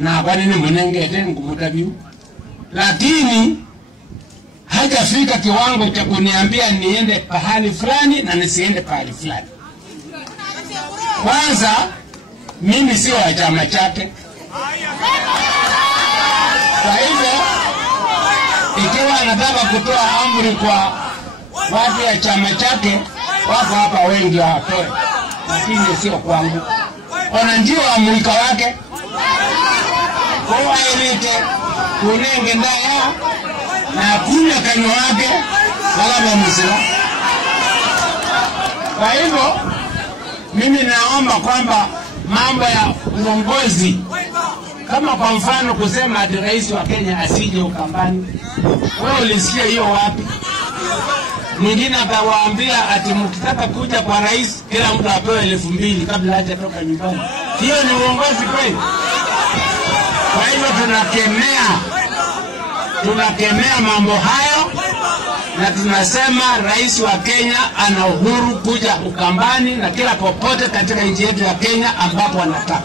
na kwa nini mnengete ngumutabiu, lakini hajafika kiwango cha kuniambia niende pahali fulani na nisiende pahali fulani. Kwanza mimi sio wa chama chake. Kwa hivyo ikiwa anataka kutoa amri kwa watu ya chama chake, wako hapa wengi watoe, lakini sio kwangu. Ona ndio amrika wake kwa elite kunenge ndaya na kunya kanyo wake wala msila. Kwa hivyo mimi naomba kwamba mambo ya uongozi, kama kwa mfano kusema ati rais wa Kenya asije Ukambani, wewe ulisikia hiyo wapi? Mwingine akawaambia ati mkitaka kuja kwa rais kila mtu apewe 2,000 kabla hajatoka nyumbani. Hiyo ni uongozi kweli? Kwa hivyo tunakemea mambo hayo, na tunasema rais wa Kenya ana uhuru kuja Ukambani na kila popote katika nchi yetu ya Kenya ambapo anataka.